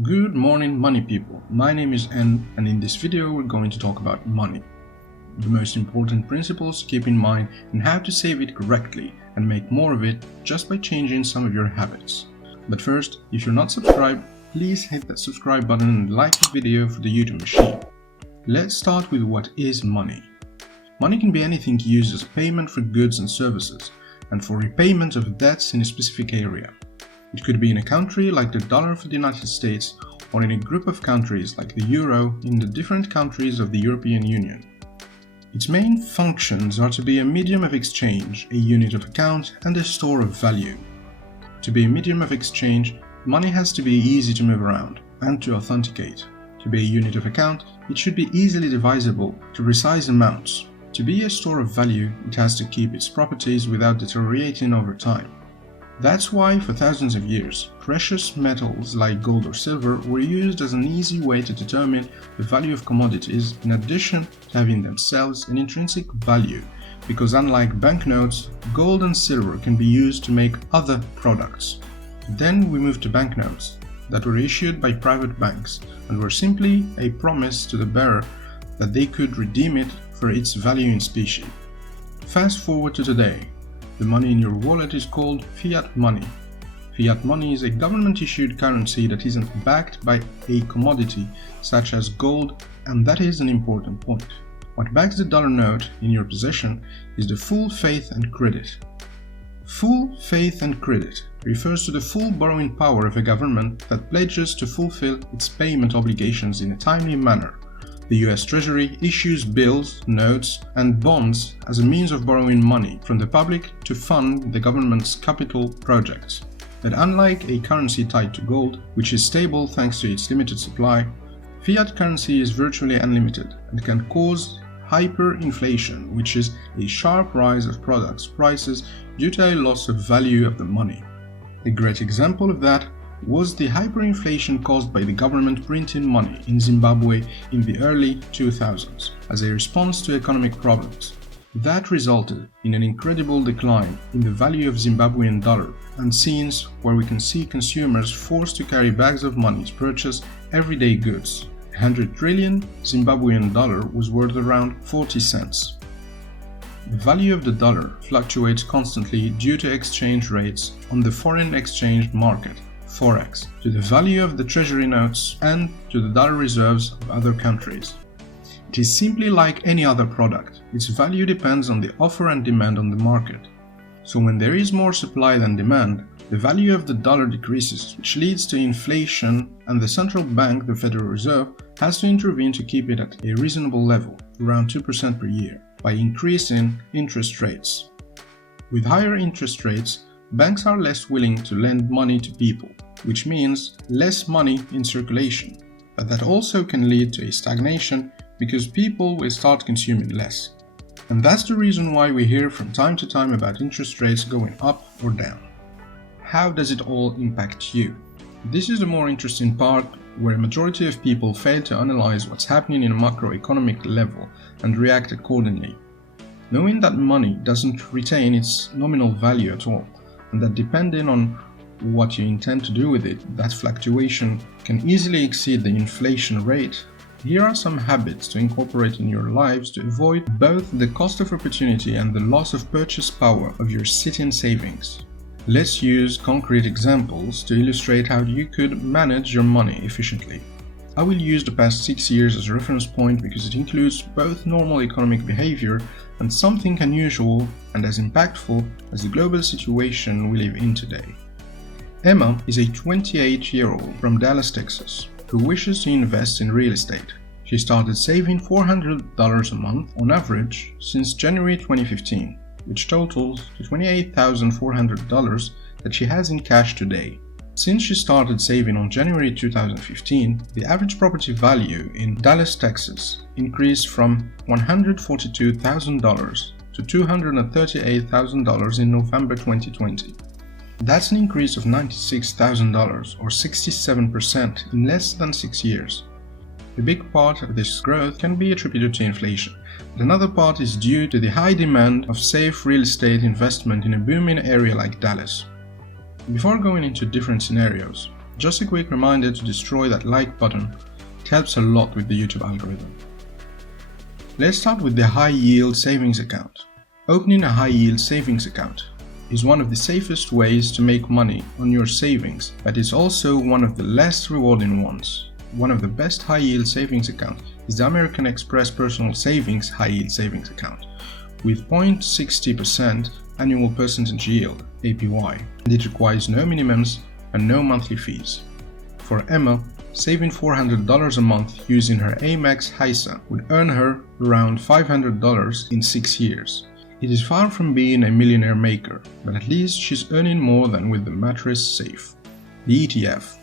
Good morning, money people. My name is N, and in this video we're going to talk about money. The most important principles to keep in mind and how to save it correctly and make more of it just by changing some of your habits. But first, if you're not subscribed, please hit that subscribe button and like the video for the YouTube machine. Let's start with what is money. Money can be anything used as payment for goods and services and for repayment of debts in a specific area. It could be in a country like the dollar for the United States or in a group of countries like the euro in the different countries of the European Union. Its main functions are to be a medium of exchange, a unit of account, and a store of value. To be a medium of exchange, money has to be easy to move around and to authenticate. To be a unit of account, it should be easily divisible to precise amounts. To be a store of value, it has to keep its properties without deteriorating over time. That's why for thousands of years, precious metals like gold or silver were used as an easy way to determine the value of commodities in addition to having themselves an intrinsic value, because unlike banknotes, gold and silver can be used to make other products. Then we moved to banknotes that were issued by private banks and were simply a promise to the bearer that they could redeem it for its value in specie. Fast forward to today. The money in your wallet is called fiat money. Fiat money is a government-issued currency that isn't backed by a commodity such as gold, and that is an important point. What backs the dollar note in your possession is the full faith and credit. Full faith and credit refers to the full borrowing power of a government that pledges to fulfill its payment obligations in a timely manner. The US Treasury issues bills, notes, and bonds as a means of borrowing money from the public to fund the government's capital projects. But unlike a currency tied to gold, which is stable thanks to its limited supply, fiat currency is virtually unlimited and can cause hyperinflation, which is a sharp rise of products' prices due to a loss of value of the money. A great example of that was the hyperinflation caused by the government printing money in Zimbabwe in the early 2000s as a response to economic problems. That resulted in an incredible decline in the value of Zimbabwean dollar and scenes where we can see consumers forced to carry bags of money to purchase everyday goods. 100 trillion Zimbabwean dollar was worth around 40 cents. The value of the dollar fluctuates constantly due to exchange rates on the foreign exchange market, Forex, to the value of the treasury notes and to the dollar reserves of other countries. It is simply like any other product. Its value depends on the offer and demand on the market. So when there is more supply than demand, the value of the dollar decreases, which leads to inflation, and the central bank, the Federal Reserve, has to intervene to keep it at a reasonable level, around 2% per year, by increasing interest rates. With higher interest rates, banks are less willing to lend money to people, which means less money in circulation. But that also can lead to a stagnation because people will start consuming less. And that's the reason why we hear from time to time about interest rates going up or down. How does it all impact you? This is the more interesting part, where a majority of people fail to analyze what's happening in a macroeconomic level and react accordingly. Knowing that money doesn't retain its nominal value at all, and that depending on what you intend to do with it, that fluctuation can easily exceed the inflation rate, here are some habits to incorporate in your lives to avoid both the cost of opportunity and the loss of purchase power of your sitting savings. Let's use concrete examples to illustrate how you could manage your money efficiently. I will use the past 6 years as a reference point because it includes both normal economic behavior and something unusual and as impactful as the global situation we live in today. Emma is a 28-year-old from Dallas, Texas, who wishes to invest in real estate. She started saving $400 a month on average since January 2015, which totals to $28,400 that she has in cash today. Since she started saving on January 2015, the average property value in Dallas, Texas increased from $142,000 to $238,000 in November 2020. That's an increase of $96,000 or 67% in less than 6 years. A big part of this growth can be attributed to inflation, but another part is due to the high demand of safe real estate investment in a booming area like Dallas. Before going into different scenarios, Just a quick reminder to destroy that like button. It helps a lot with the YouTube algorithm. Let's start with the high yield savings account. Opening a high yield savings account is one of the safest ways to make money on your savings, but it's also one of the less rewarding ones. One of the best high yield savings accounts is the American Express Personal Savings High Yield Savings Account with 0.60% annual percentage yield (APY), and it requires no minimums and no monthly fees. For Emma, saving $400 a month using her Amex HYSA would earn her around $500 in 6 years. It is far from being a millionaire maker, but at least she's earning more than with the mattress safe. The ETF.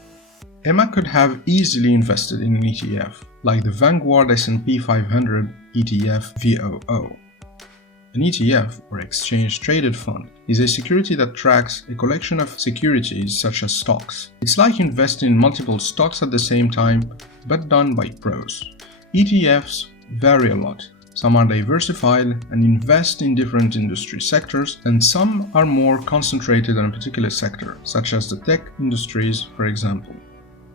Emma could have easily invested in an ETF, like the Vanguard S&P 500 ETF VOO. An ETF, or Exchange Traded Fund, is a security that tracks a collection of securities such as stocks. It's like investing in multiple stocks at the same time, but done by pros. ETFs vary a lot. Some are diversified and invest in different industry sectors, and some are more concentrated on a particular sector, such as the tech industries, for example.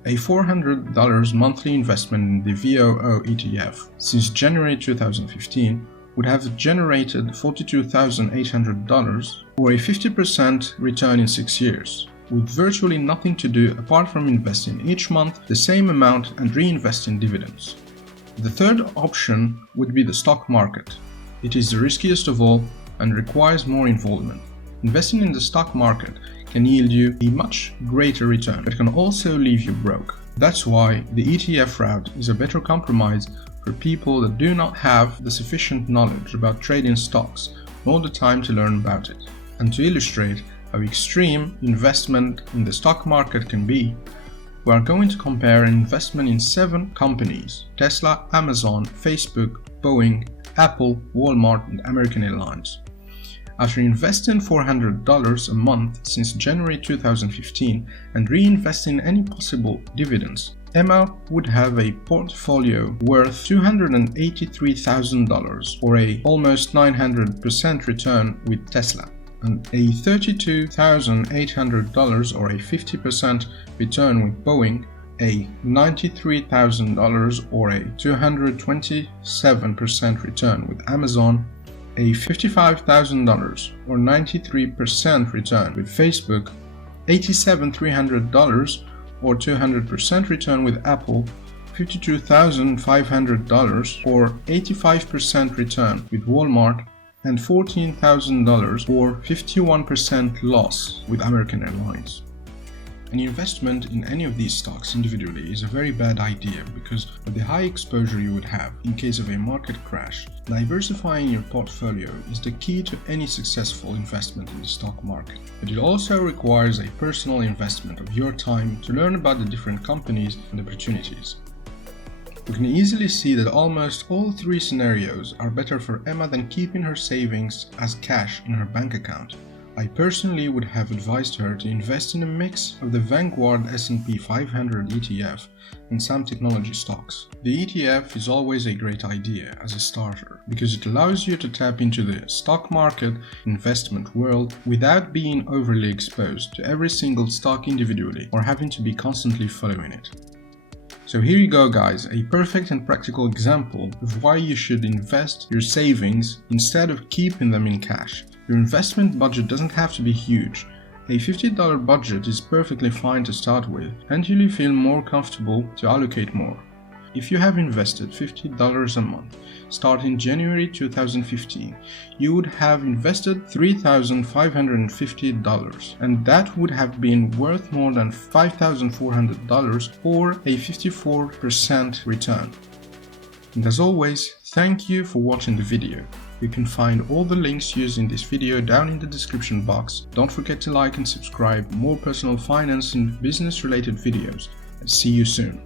A $400 monthly investment in the VOO ETF since January 2015 would have generated $42,800 or a 50% return in 6 years, with virtually nothing to do apart from investing each month the same amount and reinvesting dividends. The third option would be the stock market. It is the riskiest of all and requires more involvement. Investing in the stock market can yield you a much greater return, but can also leave you broke. That's why the ETF route is a better compromise for people that do not have the sufficient knowledge about trading stocks nor the time to learn about it. And to illustrate how extreme investment in the stock market can be, we are going to compare an investment in 7 companies: Tesla, Amazon, Facebook, Boeing, Apple, Walmart, and American Airlines. After investing $400 a month since January 2015 and reinvesting any possible dividends, Emma would have a portfolio worth $283,000 or a almost 900% return with Tesla, and a $32,800 or a 50% return with Boeing, a $93,000 or a 227% return with Amazon, a $55,000 or 93% return with Facebook, $87,300 or 200% return with Apple, $52,500 or 85% return with Walmart, and $14,000 or 51% loss with American Airlines. An investment in any of these stocks individually is a very bad idea because of the high exposure you would have in case of a market crash. Diversifying your portfolio is the key to any successful investment in the stock market, but it also requires a personal investment of your time to learn about the different companies and opportunities. We can easily see that almost all 3 scenarios are better for Emma than keeping her savings as cash in her bank account. I personally would have advised her to invest in a mix of the Vanguard S&P 500 ETF and some technology stocks. The ETF is always a great idea as a starter because it allows you to tap into the stock market investment world without being overly exposed to every single stock individually or having to be constantly following it. So here you go guys, a perfect and practical example of why you should invest your savings instead of keeping them in cash. Your investment budget doesn't have to be huge. A $50 budget is perfectly fine to start with until you feel more comfortable to allocate more. If you have invested $50 a month starting January 2015, you would have invested $3,550, and that would have been worth more than $5,400 or a 54% return. And as always, thank you for watching the video. You can find all the links used in this video down in the description box. Don't forget to like and subscribe for more personal finance and business related videos. And see you soon.